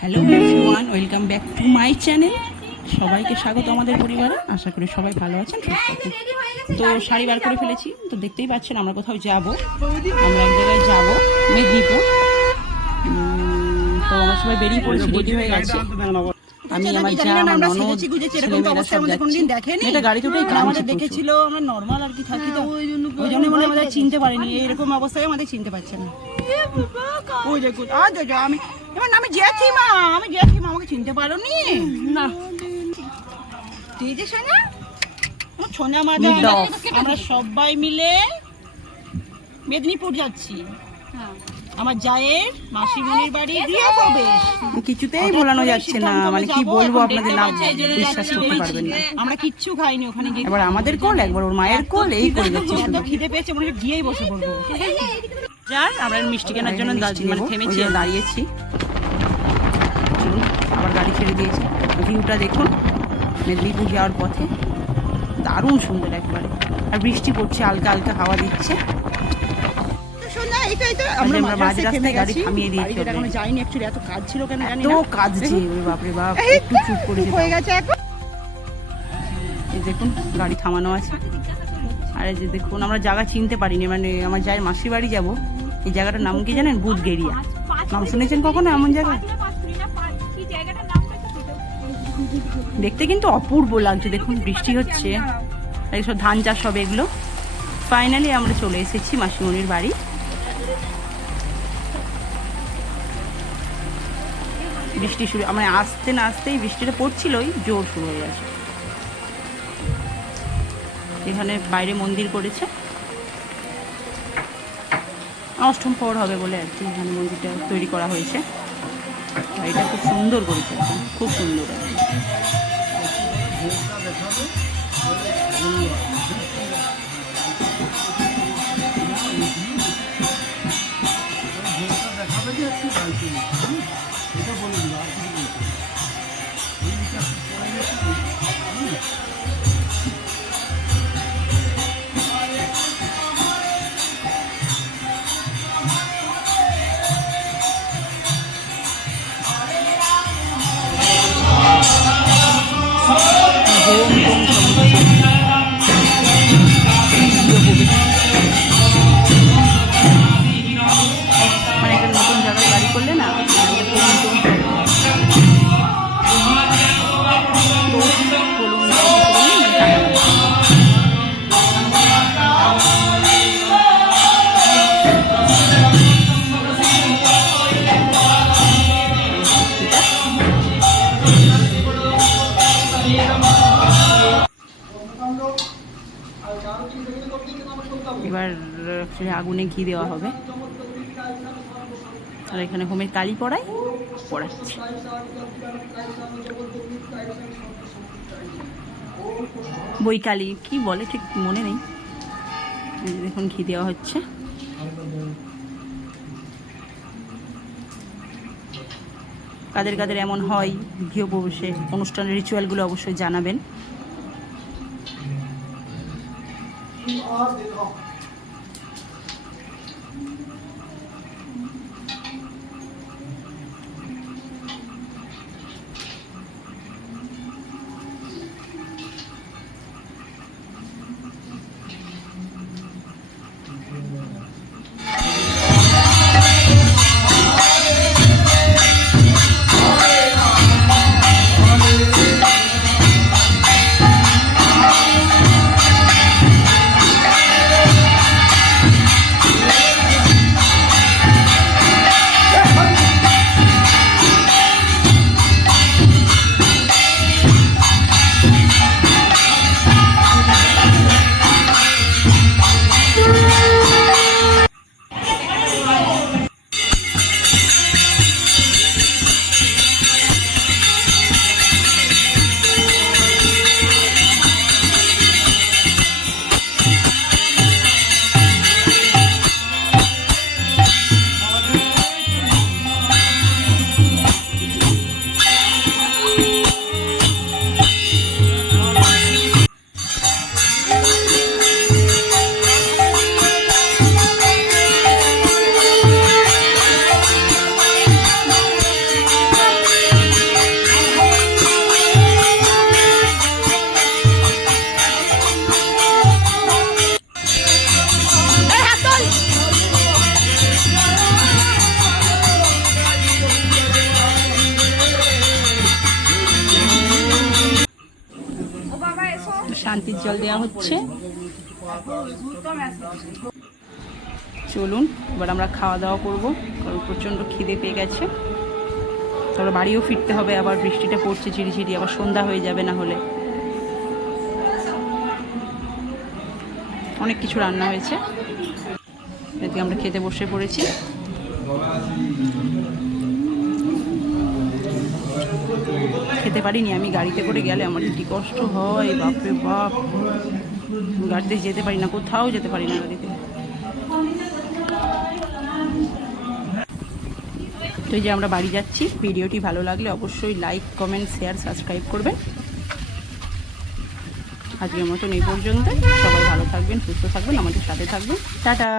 Hello everyone, welcome back to my channel. সবাইকে স্বাগত আমাদের পরিবারে। আশা করি সবাই ভালো আছেন, সুস্থ আছেন। তো শাড়ি বার করে ফেলেছি, তো দেখতেই পাচ্ছেন আমরা কোথাও যাব। আমরা এক জায়গায় যাবো, মেদিনীপুর। তো আমরা সবাই বেরিয়ে পড়েছি, রেডি হয়ে গেছে। আমি আমার যা আমার ননদ ছেলেমেয়েরা সব যাচ্ছি। এটা গাড়ি দুটোই আমাদের দেখেছিল, আমরা নর্মাল আর কি থাকি, তো ওই জন্য মনে আমাদের চিনতে পারিনি। এইরকম অবস্থায় আমাদের চিনতে পারছে না। ওই দেখুন, আমি এবার আমি জেঠিমা, আমাকে চিনতে পারোনি না? তুই যে সোনা, আমার সোনা মাদা, আমরা সবাই মিলে মেদিনীপুর যাচ্ছি। আমার জায়ের মাসিমণির বাড়ি গৃহ প্রবেশ। কিছুতেই ভোলানো যাচ্ছে না, মানে কি বলবো আপনাদের, না বিশ্বাস করতে পারবেন না। আমরা কিচ্ছু খাইনি ওখানে গিয়ে, একবার আমাদের কোল, একবার ওর মায়ের কোল, এই করে যাচ্ছি। খিদে পেয়েছে, মনে হয় গিয়েই বসে পড়বো। যার আমরা মিষ্টি কেনার জন্য মানে থেমেছি, দাঁড়িয়েছি। চলুন, আবার গাড়ি ছেড়ে দিয়েছে। ভিউটা দেখুন মেদিনীপুর যাওয়ার পথে, দারুণ সুন্দর একবারে। আর বৃষ্টি পড়ছে, হালকা হালকা হাওয়া দিচ্ছে। আমরা মাঝ রাস্তায় গাড়ি থামিয়ে দিয়েছি, এখনো যাইনি। অ্যাকচুয়ালি এত কাজ ছিল কেন জানি না, এত কাজ যে বাপরে বাপ, একটু চুপ করে হয়ে গেছে এখন। এই দেখুন গাড়ি থামানো আছে। আর এই যে দেখুন, আমরা জায়গা চিনতে পারিনি, মানে আমার জায়ের মাসির বাড়ি যাবো। এই জায়গাটার নাম কি জানেন? বুধগেরিয়া। নাম শুনেছেন কখনো এমন জায়গা? দেখতে কিন্তু অপূর্ব লাগছে। দেখুন বৃষ্টি হচ্ছে, সব ধান চাষ হবে এগুলো। ফাইনালি আমরা চলে এসেছি মাসিমণির বাড়ি। বৃষ্টি শুরু, মানে আসতে না আসতেই বৃষ্টিটা পড়ছিলই, জোর শুরু হয়ে গেছে। এখানে বাইরে মন্দির করেছে, অষ্টম প্রহর হবে বলে আর কি এখানে মন্দিরটা তৈরি করা হয়েছে। এটা খুব সুন্দর করেছে, খুব সুন্দর। মানে একটা নতুন জায়গায় বাড়ি করলে না, এবার আগুনে ঘি দেওয়া হবে। আর এখানে হোমের কালি পড়াচ্ছি। বৈকালী কি বলে ঠিক মনে নেই। দেখুন ঘি দেওয়া হচ্ছে। কাদের কাদের এমন হয় গৃহপ্রবেশে অনুষ্ঠানের রিচুয়ালগুলো অবশ্যই জানাবেন। শান্তির জল দেওয়া হচ্ছে। চলুন এবার আমরা খাওয়া দাওয়া করবো, কারণ প্রচণ্ড খিদে পেয়ে গেছে। তারপর বাড়িও ফিরতে হবে, আবার বৃষ্টিটা পড়ছে ঝিরিঝিরি, আবার সন্ধ্যা হয়ে যাবে না হলে। অনেক কিছু রান্না হয়েছে, এদিকে আমরা খেতে বসে পড়েছি। খেতে পারিনি আমি, গাড়িতে করে গেলে আমার কি কষ্ট হয়, বাপরে বাপ। গাড়িতে যেতে পারি না, কোথাও যেতে পারি না গাড়িতে। তো এই যে আমরা বাড়ি যাচ্ছি। ভিডিওটি ভালো লাগলে অবশ্যই লাইক, কমেন্ট, শেয়ার, সাবস্ক্রাইব করবেন। আজকের মতন এই পর্যন্ত। সবাই ভালো থাকবেন, সুস্থ থাকবেন, আমাদের সাথে থাকবেন। টাটা।